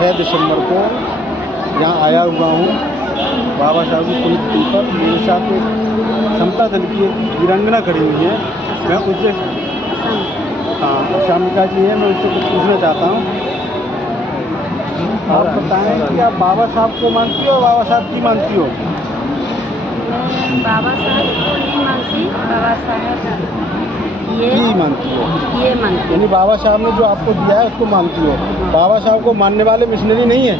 6 दिसंबर को यहाँ आया हुआ हूँ बाबा साहब की पुण्यतिथि पर। मेरे साथ एक समता दल की एक वीरांगना खड़ी हुई है, मैं उससे असामिका जी है, मैं उससे कुछ पूछना चाहता हूँ। आप बताएं कि आप बाबा साहब को मानती हो, बाबा साहब की मानती हो? बाबा साहब को नहीं मानती, बाबा साहब ये मानती हो? ये मानती, यानी बाबा साहब ने जो आपको दिया है उसको मानती हो। बाबा साहब को मानने वाले मिशनरी नहीं है,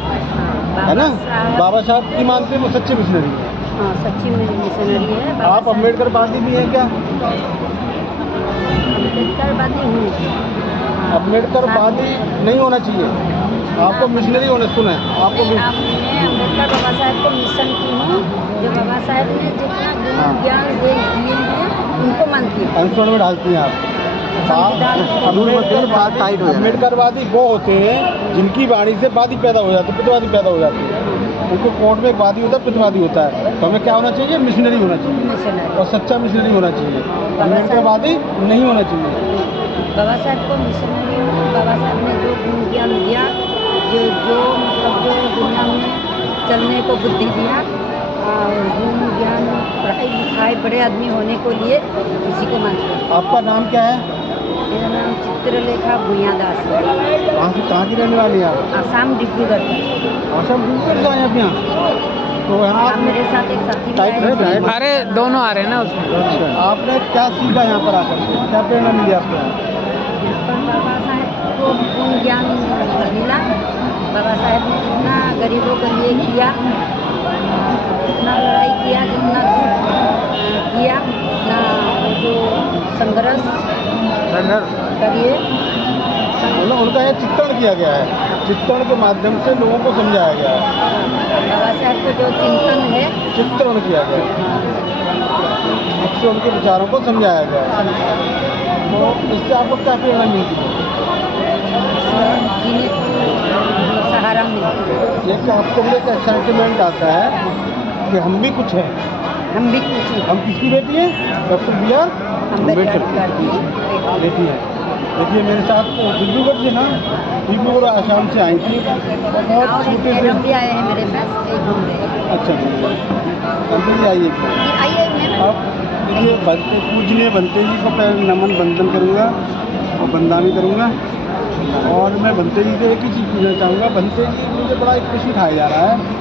है ना? बाबा साहब की मानते हैं वो सच्चे मिशनरी है। हाँ, सच्ची मिशनरी है। आप अम्बेडकरवादी भी हैं क्या? अम्बेडकरवादी हूँ। अम्बेडकरवादी नहीं होना चाहिए, आपको मिशनरी होना सुना है आपको। मैं अम्बेडकर बाबा साहब को मिशन की हूँ, जो बाबा साहब ने जितना ज्ञान दिए हैं उनको मानती हूँ। अनुसरण में डालती हैं आप। अम्बेडकरवादी वो होते हैं जिनकी वाणी से वादी पैदा हो जाती है, पितवादी पैदा हो जाती है। उनके कोर्ट में एक वादी होता है, पितवादी होता है। तो हमें क्या होना चाहिए? मिशनरी होना चाहिए, और सच्चा मिशनरी होना चाहिए, अम्बेडकरवादी नहीं होना चाहिए। बाबा साहब को मिशनरी हूँ। बाबा साहब ने जो ज्ञान दिया, जो मतलब जो दुनिया में चलने को बुद्धि दिया, और ज्ञान पढ़ाई लिखाई बड़े आदमी होने को लिए इसी को मानते हैं। आपका नाम क्या है? मेरा नाम चित्रलेखा भूया दास है। कहाँ की रहने वाली है आप? आसाम डिब्रूगढ़ का। आसाम डिब्रूगढ़ से आए आप यहाँ? तो यहाँ मेरे साथ एक साथी भी आए हैं। अरे दोनों आ रहे हैं ना उसमें। आपने क्या सीखा यहाँ पर आकर के? क्या प्रेरणा मिली आपको? यहाँ पर बाबा साहब को पूर्ण ज्ञान मिला। बाबा साहब ने जितना गरीबों के लिए किया, जितना लड़ाई किया, जितना दुख किया, ना जो संघर्ष करिए, मतलब उनका यह चित्रण किया गया है, चित्रण के माध्यम से लोगों को समझाया गया है। बाबा साहब को जो चिंतन है, चित्रण किया गया है, उससे उनके विचारों को समझाया गया है। तो इससे आपको क्या प्रेरणा मिलती है? जीने को सहारा मिलती है। एक आपको भी एक सेंटिमेंट आता है कि हम भी कुछ हैं। हम भी कुछ हैं। हम किसकी बेटी हैं? डॉक्टर बी आर अम्बेडकर की बेटी है। देखिए मेरे साथ डिब्रूगढ़ से ना, डिब्रूगढ़ आसाम से आई थी, बहुत छोटे से। मैडम भी आए हैं मेरे साथ, एक घूम रहे हैं। अच्छा जी, आइए आप। देखिए पूजनीय बनते जी को पहले नमन बंदन करूँगा और बंदानी करूँगा। और मैं बनते जी से एक ही चीज़ पूछना चाहूँगा। बनते जी मुझे बड़ा एक प्रश्न उठाया जा रहा है,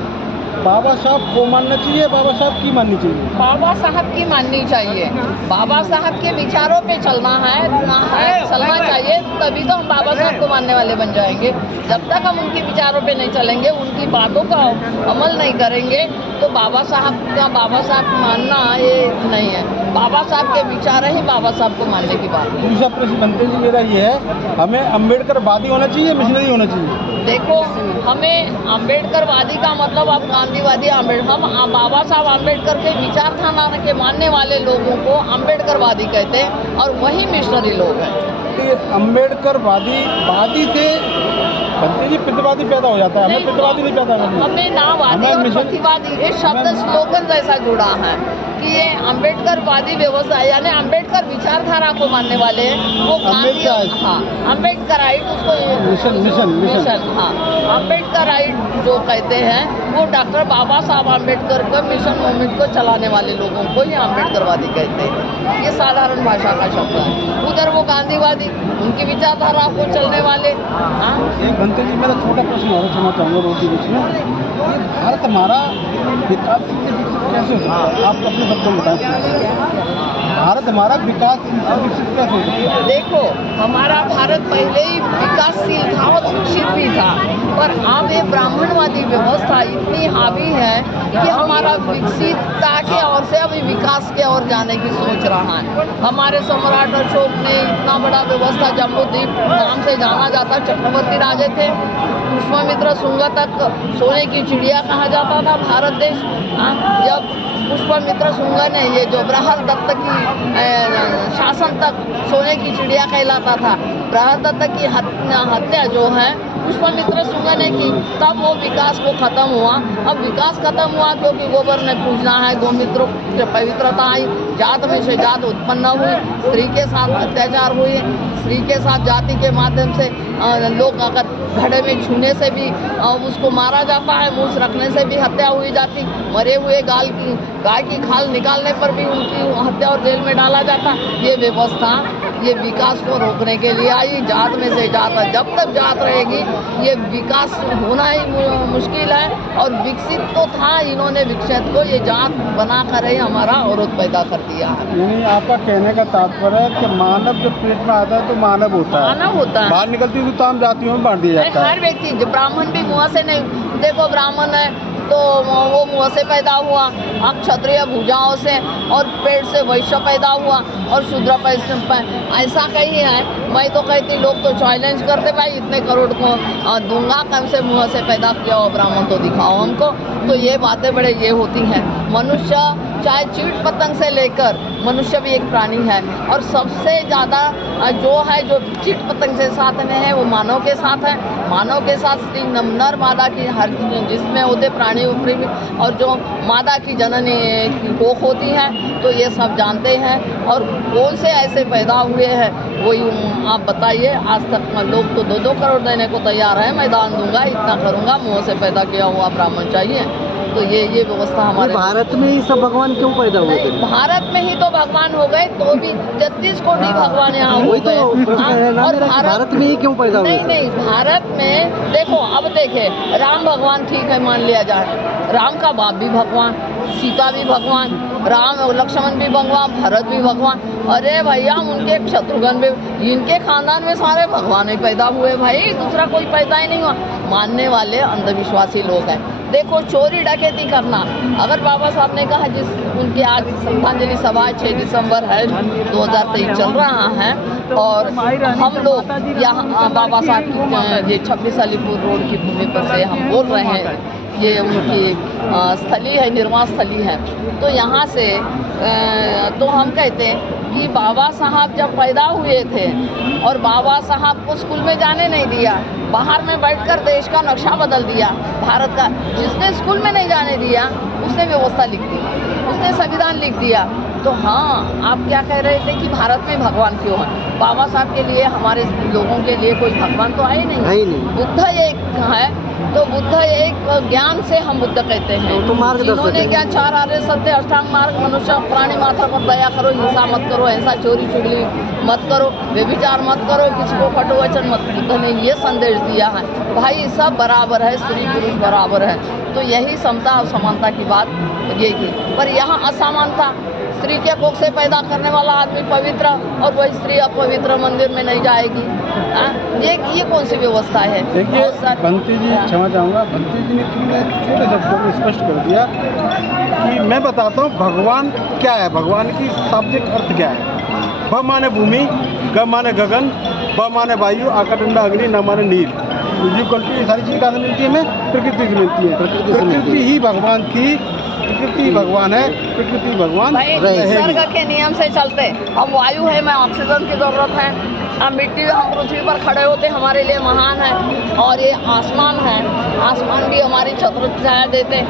बाबा साहब को मानना चाहिए, बाबा साहब की माननी चाहिए? बाबा साहब की माननी चाहिए। बाबा साहब के विचारों पे चलना है, चलना चाहिए, तभी तो हम बाबा साहब को मानने वाले बन जाएंगे। जब तक हम उनके विचारों पे नहीं चलेंगे, उनकी बातों का अमल नहीं करेंगे, तो बाबा साहब मानना ये नहीं है। बाबा साहब के विचार ही बाबा साहब को मानने की बात है। दूसरा प्रश्न बनते जी मेरा ये है, हमें अम्बेडकरवादी होना चाहिए, मिशनरी होना चाहिए? देखो, हमें अम्बेडकरवादी का मतलब आप गांधीवादी हम बाबा साहब अम्बेडकर के विचारधारा के मानने वाले लोगों को अम्बेडकरवादी कहते हैं, और वही मिशनरी लोग हैं। अम्बेडकरवादी से बनते जी पितवादी पैदा हो जाता है, हमें पितवादी नहीं पैदा करना। हमें नावादी और प्रतिवादी ये शब्द स्लोगन जैसा जुड़ा है कि ये अम्बेडकरवादी व्यवस्था, यानी अम्बेडकर विचारधारा को मानने वाले हैं, वो गांधी, हाँ अम्बेडकराइट उसको मिशन हाँ अम्बेडकराइट जो कहते हैं, वो डॉक्टर बाबा साहब अम्बेडकर का मिशन मूवमेंट को चलाने वाले लोगों को ही अम्बेडकरवादी कहते हैं। ये साधारण भाषा का शब्द है। उधर वो गांधीवादी, उनकी विचारधारा को चलने वाले। हाँ एक बनते जी मेरा छोटा प्रश्न और क्षमा चाहूँगा रोटी बीच में, भारत हमारा विकास कैसे हो सकता है? आप अपने शब्दों में बताएं, भारत हमारा विकास विकसित कैसे हो सकता है? देखो, हमारा भारत पहले ही विकासशील था और विकसित भी था, पर अब ये ब्राह्मणवादी व्यवस्था इतनी हावी है कि हमारा विकसितता के ओर से अभी विकास के ओर जाने की सोच रहा है। हमारे सम्राट अशोक ने इतना बड़ा व्यवस्था, जम्बूद्वीप नाम से जाना जाता, चक्रवर्ती राजे थे। पुष्पमित्र शुंग तक सोने की चिड़िया कहा जाता था भारत देश। जब पुष्पमित्र शुंग ने ये जो बृहदत्त की शासन तक सोने की चिड़िया कहलाता था, बृहदत्त की हत्या जो है पुष्पमित्र शुंग ने की, तब वो विकास को खत्म हुआ। अब विकास खत्म हुआ क्योंकि गोबर ने पूजना है, गोमित्रों की पवित्रता आई, जात में से जात उत्पन्न हुई, स्त्री के साथ अत्याचार हुई, स्त्री के साथ जाति के माध्यम से लोग अगर घड़े में छूने से भी उसको मारा जाता है, मूछ रखने से भी हत्या हुई जाती, मरे हुए गाय की खाल निकालने पर भी उनकी हत्या और जेल में डाला जाता। ये व्यवस्था ये विकास को रोकने के लिए आई। जात में से जात, जब तक जात रहेगी ये विकास होना ही मुश्किल है। और विकसित तो था, इन्होंने विकसित को ये जात बना कर ही हमारा अवरोध पैदा कर दिया है। यानी आपका कहने का तात्पर्य है कि मानव जब पेट में आता है तो मानव होता है, मानव होता है, बाहर निकलती है तो तमाम जातियों में बांट दिया जाता है। हर व्यक्ति, ब्राह्मण भी मुँह से नहीं, देखो ब्राह्मण है तो वो मुँह से पैदा हुआ, अब क्षत्रिय भुजाओं से, और पेट से वैश्य पैदा हुआ, और शूद्र ऐसा कहीं है। मैं तो कहती, लोग तो चैलेंज करते, भाई इतने करोड़ को दूंगा, कम से मुँह से पैदा किया हो ब्राह्मण तो दिखाओ हमको। तो ये बातें बड़े ये होती हैं। मनुष्य चाहे चीट पतंग से लेकर, मनुष्य भी एक प्राणी है, और सबसे ज़्यादा जो चीट पतंग से साथ में है वो मानव के साथ है। मानव के साथ स्त्री नर मादा की हर जिसमें होते प्राणी ऊपरी, और जो मादा की जननी की कोख होती है, तो ये सब जानते हैं। और कौन से ऐसे पैदा हुए हैं वही आप बताइए। आज तक लोग तो 2-2 करोड़ देने को तैयार है, मैं दान दूंगा, इतना करूंगा, मुँह से पैदा किया हुआ ब्राह्मण चाहिए। तो ये व्यवस्था हमारे भारत में ही सब भगवान क्यों पैदा हुए थे? भारत में ही तो भगवान हो गए, तो भी 33 कोटि भगवान यहाँ हो गए। और भारत में ही क्यों पैदा हुए? नहीं, भारत में देखो, अब देखे, राम भगवान ठीक है, मान लिया जाए, राम का बाप भी भगवान, सीता भी भगवान, राम और लक्ष्मण भी भगवान, भरत भी भगवान। अरे भैया, उनके शत्रुघ्न भी, इनके खानदान में सारे भगवान ही पैदा हुए भाई, दूसरा कोई पैदा ही नहीं हुआ। मानने वाले अंधविश्वासी लोग हैं। देखो, चोरी डकैती करना, अगर बाबा साहब ने कहा, जिस उनकी आज श्रद्धांजलि सभा 6 दिसंबर है 2023 चल रहा है, और हम लोग यहाँ बाबा साहब की ये 26 अलीपुर रोड की भूमि पर से हम बोल रहे हैं, ये उनकी स्थली है, निर्वाण स्थली है। तो यहाँ से तो हम कहते हैं कि बाबा साहब जब पैदा हुए थे और बाबा साहब को स्कूल में जाने नहीं दिया, बाहर में बैठकर देश का नक्शा बदल दिया भारत का। जिसने स्कूल में नहीं जाने दिया उसने व्यवस्था लिख दी, उसने संविधान लिख दिया। तो हाँ, आप क्या कह रहे थे कि भारत में भगवान क्यों है? बाबा साहब के लिए, हमारे लोगों के लिए कोई भगवान तो है ही नहीं। बुद्ध एक है, तो बुद्ध एक ज्ञान से हम बुद्ध कहते हैं। जिन्होंने क्या 4 आर्य सत्य अष्टांग मार्ग, मनुष्य प्राणी मात्र पर दया करो, हिंसा मत करो, ऐसा चोरी चुगली मत करो, व्यभिचार मत करो, किसी को कटु वचन मत। बुद्ध ने ये संदेश दिया है, भाई सब बराबर है, स्त्री पुरुष बराबर है। तो यही समता और समानता की बात ये थी। पर यहाँ असमानता, स्त्री के कोख से पैदा करने वाला आदमी पवित्र, और वही स्त्री अपवित्र मंदिर में नहीं जाएगी। ये कौन सी व्यवस्था है? देखिए, बंटी जी, क्षमा चाहूँगा, बंटी जी ने छोटे शब्दों में स्पष्ट कर दिया कि मैं बताता हूँ भगवान क्या है, भगवान की शाब्दिक अर्थ क्या है। भ माने भूमि, ग माने गगन, ब माने वायु, आकाशगंगा अग्नि, न माने नील। ये सारी चीज़ कहाँ से मिलती है? हमें प्रकृति से मिलती है। प्रकृति ही भगवान की, प्रकृति भगवान है, प्रकृति भगवान निसर्ग के नियम से चलते। हम वायु है, मैं ऑक्सीजन की ज़रूरत है, हम मिट्टी, हम पृथ्वी पर खड़े होते हमारे लिए महान है। और ये आसमान है, आसमान भी हमारी छत्र छाया देते।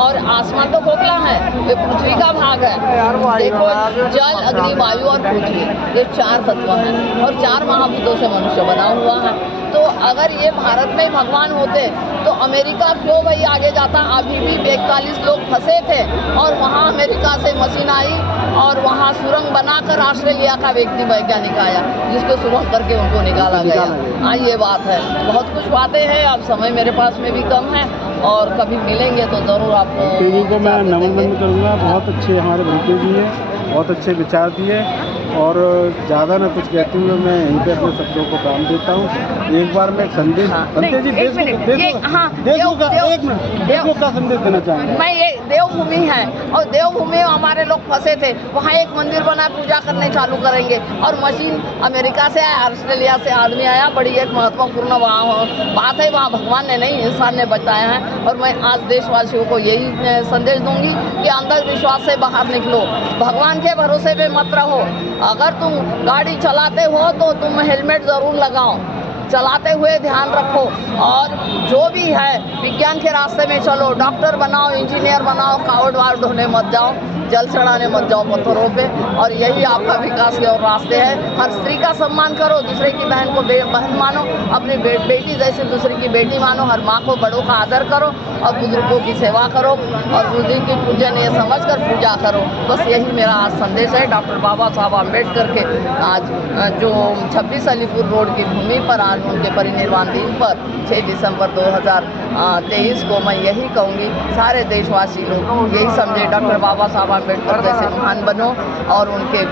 और आसमान तो खोखला है, ये पृथ्वी का भाग है। देखो, जल, अग्नि, वायु और पृथ्वी, ये 4 तत्व हैं, और 4 महाभूतों से मनुष्य बना हुआ है। तो अगर ये भारत में भगवान होते तो अमेरिका क्यों भाई आगे जाता? अभी भी 41 लोग फंसे थे, और वहाँ अमेरिका से मशीन आई, और वहाँ सुरंग बनाकर ऑस्ट्रेलिया का व्यक्ति वैज्ञानिक आया, जिसको सुरंग करके उनको निकाला गया। हाँ, ये बात है। बहुत कुछ बातें हैं, अब समय मेरे पास में भी कम है, और कभी मिलेंगे तो ज़रूर आपको। बंटी जी को मैं नमन करूँगा, बहुत अच्छे हमारे बंटी जी हैं, बहुत अच्छे विचार दिए। और ज़्यादा ना कुछ कहते हुए मैं यहीं पे अपने शब्दों को काम देता हूँ। एक बार मैं संदेश, बंटी जी, देश को क्या संदेश देना चाहूँगा? मैं ये देवभूमि है, और देवभूमि में हमारे लोग फंसे थे, वहाँ एक मंदिर बना, पूजा करने चालू करेंगे। और मशीन अमेरिका से आया, ऑस्ट्रेलिया से आदमी आया, बड़ी एक महत्वपूर्ण वहाँ बात है, वहाँ भगवान ने नहीं, इंसान ने बताया है। और मैं आज देशवासियों को यही संदेश दूंगी कि अंधविश्वास से बाहर निकलो, भगवान के भरोसे पे मत रहो। अगर तुम गाड़ी चलाते हो तो तुम हेलमेट ज़रूर लगाओ, चलाते हुए ध्यान रखो। और जो भी है विज्ञान के रास्ते में चलो, डॉक्टर बनाओ, इंजीनियर बनाओ, कावड़ वावड़ ढोने मत जाओ। जल चढ़ाने मत जाओ पत्थरों पे, और यही आपका विकास के और रास्ते हैं। हर स्त्री का सम्मान करो, दूसरे की बहन को बहन मानो, अपनी बेटी जैसे दूसरे की बेटी मानो, हर माँ को बड़ों का आदर करो और बुजुर्गों की सेवा करो और बुजुर्ग की पूजन ये समझ कर पूजा करो। बस यही मेरा आज संदेश है। डॉक्टर बाबा साहब आम्बेडकर के आज जो 26 अलीपुर रोड की भूमि पर आज उनके परिनिर्वाण दिन पर 6 दिसंबर 2023 को मैं यही कहूँगी, सारे देशवासी लोग यही समझे, डॉक्टर बाबा साहब आम्बेडकर जैसे महान बनो और उनके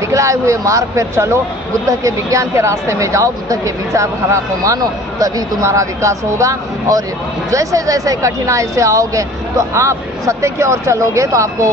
दिखलाए हुए मार्ग पर चलो, बुद्ध के विज्ञान के रास्ते में जाओ, बुद्ध के विचारधारा को मानो, तभी तुम्हारा विकास होगा। और जैसे जैसे कठिनाई से आओगे तो आप सत्य की ओर चलोगे तो आपको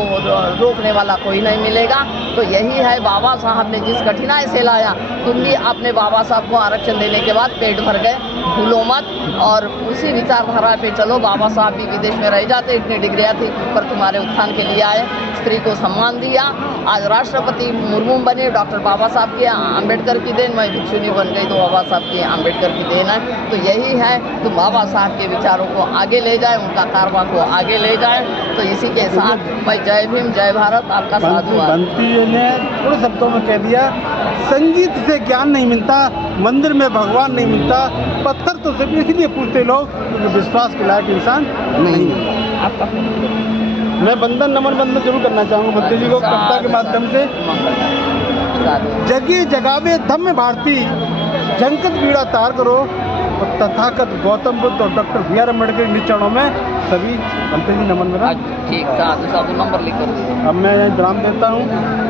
रोकने वाला कोई नहीं मिलेगा। तो यही है, बाबा साहब ने जिस कठिनाई से लाया, तुम भी अपने बाबा साहब को आरक्षण देने के बाद पेट भर गए, भूलो मत और उसी विचारधारा पे चलो। बाबा साहब भी विदेश में रह जाते, इतनी डिग्रियाँ थी, पर तुम्हारे उत्थान के लिए आए, स्त्री को सम्मान दिया, आज राष्ट्रपति मुर्मू बने, डॉक्टर बाबा साहब की आम्बेडकर की देन, मैं भिक्षुनी बन गई तो बाबा साहब की आम्बेडकर की देन है। तो यही है, तो बाबा साहब के विचारों को आगे ले जाए, उनका कारवां को आगे ले जाए। तो इसी के साथ मैं जय भीम जय भारत आपका साधुवाद। बंती ने थोड़े शब्दों में कह दिया, संगीत से ज्ञान नहीं मिलता, मंदिर में भगवान नहीं मिलता, पत्थर तो सिर्फ इसलिए पूछते लोग क्योंकि विश्वास के लायक इंसान नहीं मिलता। मैं वंदन नमन बंदन जरूर करना चाहूँगा बंती जी को कविता के माध्यम से। जगी जगावे धम्म भारती, झंकत बीड़ा तार करो, और तथागत गौतम बुद्ध और डॉक्टर BR अम्बेडकर के चरणों में सभी बंती जी नमन मेरा। ठीक, साधु साधु नंबर लिख कर। अब मैं विराम देता हूँ।